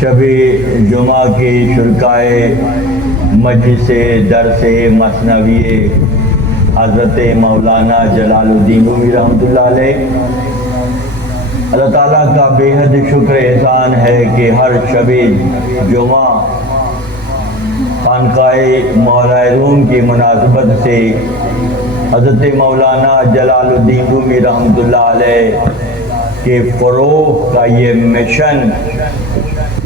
شب جمعہ کی شرکائے مجلس درس مثنوی حضرت مولانا جلال الدین رومی رحمۃ اللہ علیہ، اللہ تعالیٰ کا بے حد شکر احسان ہے کہ ہر شب جمعہ خانقاہ مولا روم کی مناسبت سے حضرت مولانا جلال الدین رومی رحمۃ اللہ علیہ کے فروغ کا یہ مشن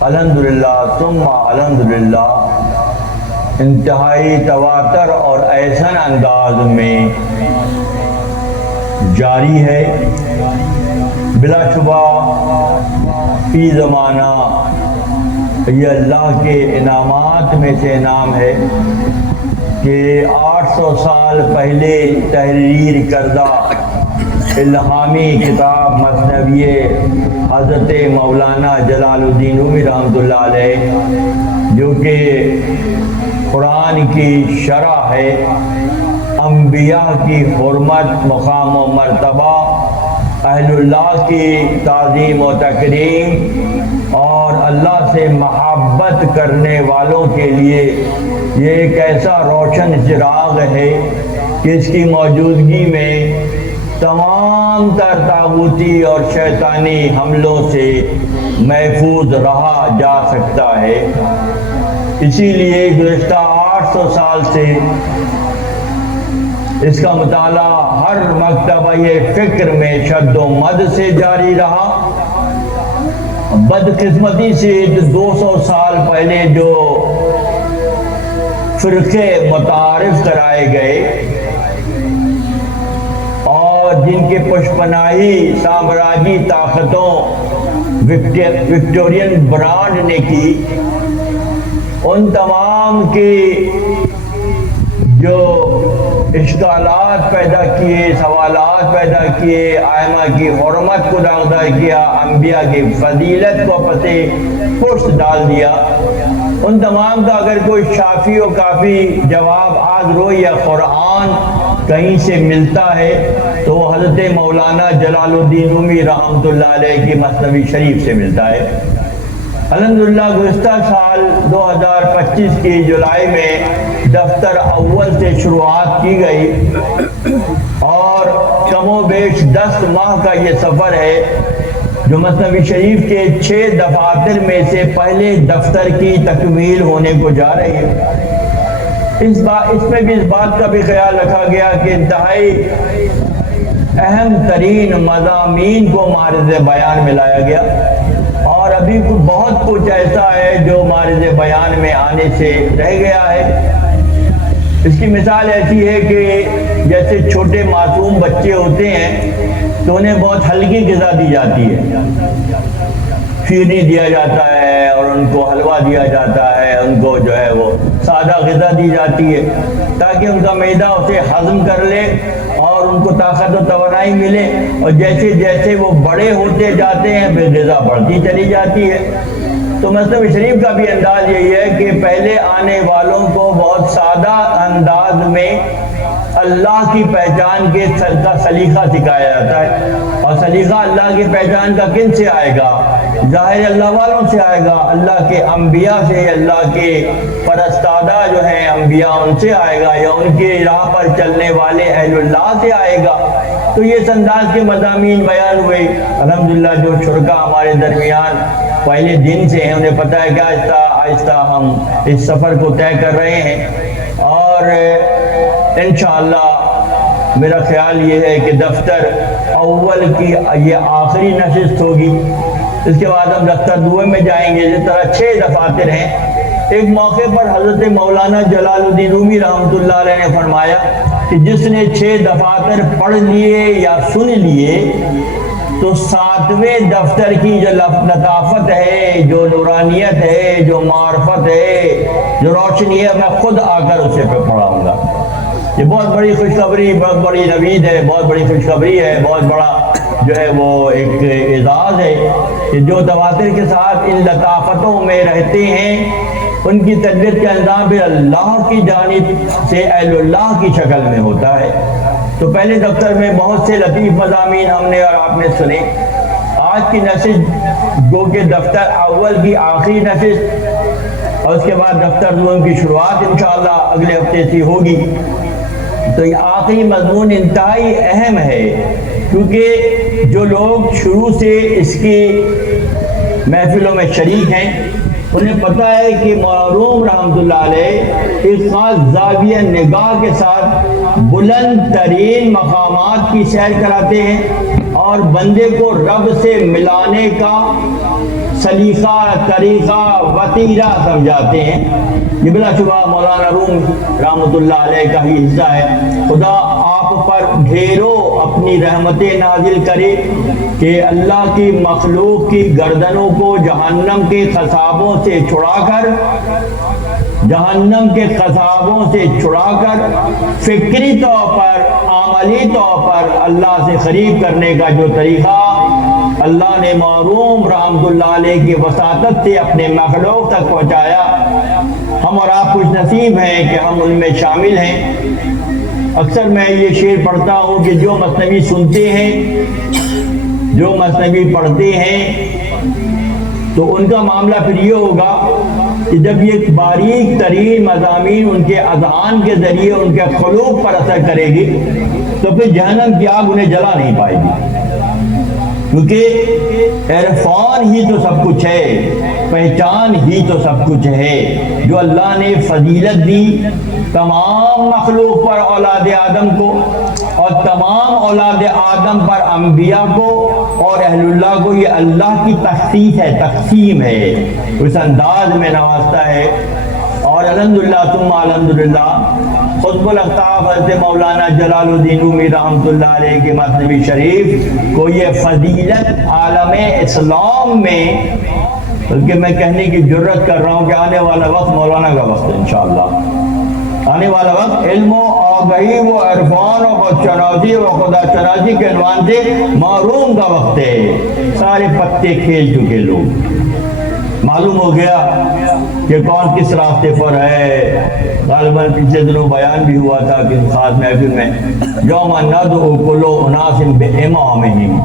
الحمدللہ ثم الحمدللہ انتہائی تواتر اور احسن انداز میں جاری ہے۔ بلا شبہ فی زمانہ یہ اللہ کے انعامات میں سے انعام ہے کہ 800 سال پہلے تحریر کردہ الہامی کتاب مثنوی حضرت مولانا جلال الدین رومی رحمۃ اللہ علیہ، جو کہ قرآن کی شرح ہے، انبیاء کی حرمت، مقام و مرتبہ، اہل اللہ کی تعظیم و تکریم اور اللہ سے محبت کرنے والوں کے لیے یہ ایک ایسا روشن چراغ ہے کہ اس کی موجودگی میں تمام تر طاغوتی اور شیطانی حملوں سے محفوظ رہا جا سکتا ہے۔ اسی لیے گزشتہ 800 سال سے اس کا مطالعہ ہر مکتبہ فکر میں شد و مد سے جاری رہا۔ بدقسمتی سے 200 سال پہلے جو فرقے متعارف کرائے گئے اور جن کے پشپناہی سامراجی طاقتوں وکٹورین برانڈ نے کی، ان تمام کی جو اشکالات پیدا کیے، سوالات پیدا کیے، ائمہ کی حرمت کو داغدار کیا، انبیاء کی فضیلت کو پسے پشت ڈال دیا، ان تمام کا اگر کوئی شافی و کافی جواب آج رو یا قرآن کہیں سے ملتا ہے تو وہ حضرت مولانا جلال الدین رومی رحمۃ اللہ علیہ کی مثنوی شریف سے ملتا ہے۔ الحمدللہ گزشتہ سال 2025 کی جولائی میں دفتر اول سے شروعات کی گئی اور کم و بیش 10 ماہ کا یہ سفر ہے جو مثنوی شریف کے 6 دفاتر میں سے پہلے دفتر کی تکمیل ہونے کو جا رہی ہے۔ اس میں بھی اس بات کا بھی خیال رکھا گیا کہ انتہائی اہم ترین مضامین کو معرض بیان میں لایا گیا، اور ابھی بہت کچھ ایسا ہے جو معرض بیان میں آنے سے رہ گیا ہے۔ اس کی مثال ایسی ہے کہ جیسے چھوٹے معصوم بچے ہوتے ہیں تو انہیں بہت ہلکی غذا دی جاتی ہے، شیرنی دیا جاتا ہے اور ان کو حلوہ دیا جاتا ہے، ان کو جو ہے وہ سادہ غذا دی جاتی ہے تاکہ ان کا معدہ اسے ہضم کر لے اور ان کو طاقت و توانائی ملے، اور جیسے جیسے وہ بڑے ہوتے جاتے ہیں پھر غذا بڑھتی چلی جاتی ہے۔ تو مثنوی شریف کا بھی انداز یہی ہے کہ پہلے آنے والوں کو بہت سادہ انداز میں اللہ کی پہچان کے کا سلیقہ سکھایا جاتا ہے، اور سلیقہ اللہ کی پہچان کا کن سے آئے گا؟ ظاہر اللہ والوں سے آئے گا، اللہ کے انبیاء سے، اللہ کے پرستادہ جو ہیں انبیاء ان سے آئے گا، یا ان کے راہ پر چلنے والے اہل اللہ سے آئے گا۔ تو یہ اس انداز کے مضامین بیان ہوئے۔ الحمدللہ جو شرکا ہمارے درمیان پہلے دن سے ہیں انہیں پتہ ہے کہ آہستہ آہستہ ہم اس سفر کو طے کر رہے ہیں، اور انشاءاللہ میرا خیال یہ ہے کہ دفتر اول کی یہ آخری نشست ہوگی، اس کے بعد ہم دفتر دوئے میں جائیں گے۔ جس طرح 6 دفاتر ہیں، ایک موقع پر حضرت مولانا جلال الدین رومی رحمۃ اللہ علیہ نے فرمایا کہ جس نے 6 دفاتر پڑھ لیے یا سن لیے تو 7ویں دفتر کی جو لطافت ہے، جو نورانیت ہے، جو معرفت ہے، جو روشنی ہے، میں خود آ کر اسے پہ پڑھاؤں گا۔ یہ بہت بڑی خوشخبری، بہت بڑی نوید ہے، بہت بڑی خوشخبری ہے، بہت بڑا جو ہے وہ ایک اعزاز ہے کہ جو دفاتر کے ساتھ ان لطافتوں میں رہتے ہیں ان کی تربیت کا انتظام بھی اللہ کی جانب سے اہل اللہ کی شکل میں ہوتا ہے۔ تو پہلے دفتر میں بہت سے لطیف مضامین ہم نے اور آپ نے سنے۔ آج کی نشست جو کہ دفتر اول کی آخری نشست اور اس کے بعد دفتر دوم کی شروعات انشاءاللہ اگلے ہفتے سے ہوگی. تو یہ آخری مضمون انتہائی اہم ہے، کیونکہ جو لوگ شروع سے اس کی محفلوں میں شریک ہیں انہیں پتہ ہے کہ مولانا رحمۃ اللہ علیہ ایک خاص زاویہ نگاہ کے ساتھ بلند ترین مقامات کی سیر کراتے ہیں اور بندے کو رب سے ملانے کا سلیقہ، طریقہ، وتیرہ سمجھاتے ہیں. یہ بلا شبہ مولانا روم رحمۃ اللہ علیہ کا ہی حصہ ہے. خدا آپ پر ڈھیروں اپنی رحمتیں نازل کرے کہ اللہ کی مخلوق کی گردنوں کو جہنم کے قصابوں سے چھڑا کر فکری طور پر، عملی طور پر اللہ سے قریب کرنے کا جو طریقہ اللہ نے مرحوم رحمۃ اللہ علیہ کی وساطت سے اپنے مخلوق تک پہنچایا، ہم اور آپ خوش نصیب ہیں کہ ہم ان میں شامل ہیں. اکثر میں یہ شعر پڑھتا ہوں کہ جو مثنوی سنتے ہیں، جو مثنوی پڑھتے ہیں، تو ان کا معاملہ پھر یہ ہوگا کہ جب یہ باریک ترین مضامین ان کے اذہان کے ذریعے ان کے قلوب پر اثر کرے گی تو پھر جہنم کی آگ انہیں جلا نہیں پائے گی. کیونکہ عرفان ہی تو سب کچھ ہے، پہچان ہی تو سب کچھ ہے. جو اللہ نے فضیلت دی تمام مخلوق پر اولاد آدم کو اور تمام اولاد آدم پر انبیاء کو اور اہل اللہ کو، یہ اللہ کی تخصیص ہے، تقسیم ہے، اس انداز میں نوازتا ہے. اور الحمدللہ ثم الحمدللہ خطب الاقطاب حضرت مولانا جلال الدین رومی رحمۃ اللہ علیہ کے مثنوی شریف کو یہ فضیلت عالم اسلام میں، بلکہ میں کہنے کی جرت کر رہا ہوں کہ آنے والا وقت مولانا کا وقت ہے انشاءاللہ. آنے والا وقت علم و آگہی و عرفان و خودشناسی و خدا شناسی کے عنوان سے محروم کا وقت ہے. سارے پتے کھیل چکے لوگ. معلوم ہو گیا کہ کون کس راستے پر ہے. غالباً پچھلے دنوں بیان بھی ہوا تھا کہ خاص محفل میں یوم ندعو کل اناس بامامہم،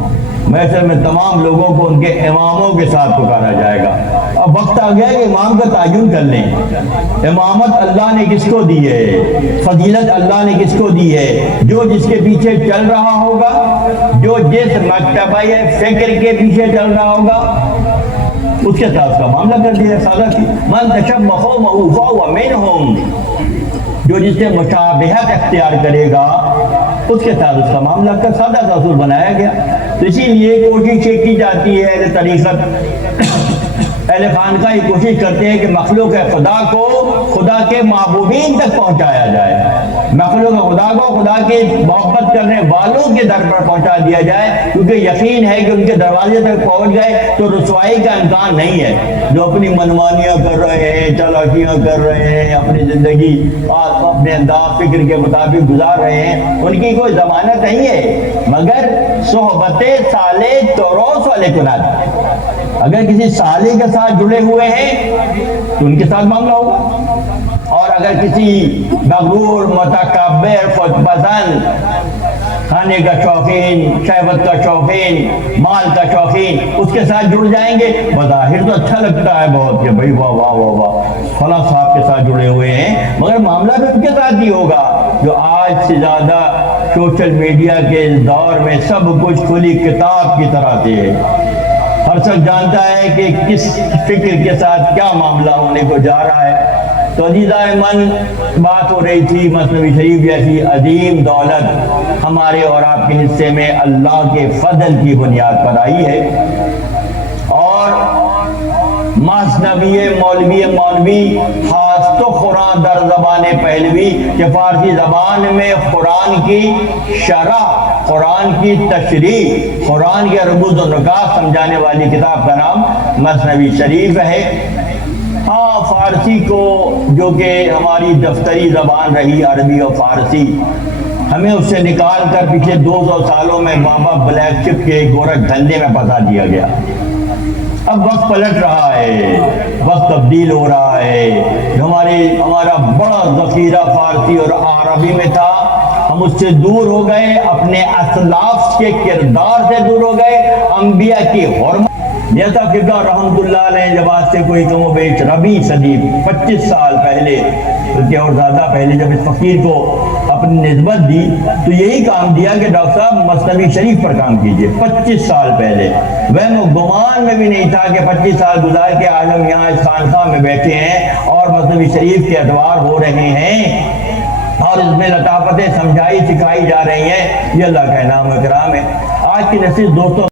محشر میں تمام لوگوں کو ان کے اماموں کے ساتھ پکارا جائے گا. اب وقت آ گیا کہ امام کا تعین کر لیں. امامت اللہ نے کس کو دی ہے، فضیلت اللہ نے کس کو دی ہے؟ جو جس کے پیچھے چل رہا ہوگا، جو جس مکتبہ فکر کے پیچھے چل رہا ہوگا، اس کے ساتھ کا معاملہ کر دیا. سادہ کی من تشبہ قومہ فہو منہم، جو جس سے مشابہت اختیار کرے گا اس کے ساتھ اس کا معاملہ کر. سادہ سا اصول بنایا گیا. تو اسی لیے کوشش یہ کی جاتی ہے، اہل طریقت اہل خانقاہ یہ کوشش کرتے ہیں کہ مخلوق خدا کو خدا کے محبوبین تک پہنچایا جائے، مخلوق خدا کو خدا کے محبت کرنے والوں کے در پر پہنچا دیا جائے، کیونکہ یقین ہے کہ ان کے دروازے تک پہنچ گئے تو رسوائی کا امکان نہیں ہے. جو اپنی منمانیاں کر رہے ہیں، چالاکیاں کر رہے ہیں، اپنی زندگی اپنے انداز فکر کے مطابق گزار رہے ہیں، ان کی کوئی ضمانت نہیں ہے مگر صحبت صالح تروس والے کنات. اگر کسی صالح کے ساتھ جڑے ہوئے ہیں تو ان کے ساتھ معاملہ ہوگا، اور اگر کسی مغرور، متکبر، خود پسند، کھانے کا شوقین، شہوت کا شوقین، مال کا شوقین اس کے ساتھ جڑ جائیں گے، بظاہر تو اچھا لگتا ہے بہت کہ بھائی واہ واہ واہ واہ فلاں صاحب کے ساتھ جڑے ہوئے ہیں، مگر معاملہ بھی ان کے ساتھ ہی ہوگا. جو آج سے زیادہ سوشل میڈیا کے دور میں سب کچھ کھلی کتاب کی طرح سے ہے. ہر شخص جانتا ہے کہ کس فکر کے ساتھ کیا معاملہ ہونے کو جا رہا ہے. تو عزیزائے من، بات ہو رہی تھی مثنوی شریف جیسی عظیم دولت ہمارے اور آپ کے حصے میں اللہ کے فضل کی بنیاد پر آئی ہے. اور مثنوی مولوی خاص تو قرآن در زبان پہلوی، کہ فارسی زبان میں قرآن کی شرح، قرآن کی تشریح، قرآن کے رموز و نکات سمجھانے والی کتاب کا نام مثنوی شریف ہے. ہاں، فارسی کو جو کہ ہماری دفتری زبان رہی، عربی اور فارسی، ہمیں اس سے نکال کر پچھلے 200 سالوں میں بابا بلیک چپ کے گورکھ دھندے میں پھنسا دیا گیا. اب وقت پلٹ رہا ہے، وقت تبدیل ہو رہا ہے. ہمارا بڑا ذخیرہ فارسی اور عربی میں تھا، ہم اس سے دور ہو گئے، اپنے اسلاف کے کردار سے دور ہو گئے، انبیاء کی حرمت جیسا قبلہ رحمت اللہ نے جب آج سے کوئی کم و بیش ربیع صدی 25 سال پہلے بلکہ اور زیادہ پہلے جب اس فقیر کو اپنی نسبت دی تو یہی کام دیا کہ ڈاکٹر صاحب مثنوی شریف پر کام کیجئے. 25 سال پہلے وہم و گمان میں بھی نہیں تھا کہ 25 سال گزار کے آج ہم یہاں اس خانقاہ میں بیٹھے ہیں اور مثنوی شریف کے ادوار ہو رہے ہیں اور اس میں لطافتیں سمجھائی سکھائی جا رہی ہیں. یہ اللہ کا انعام و کرام ہے. آج کی نصیحت دوستوں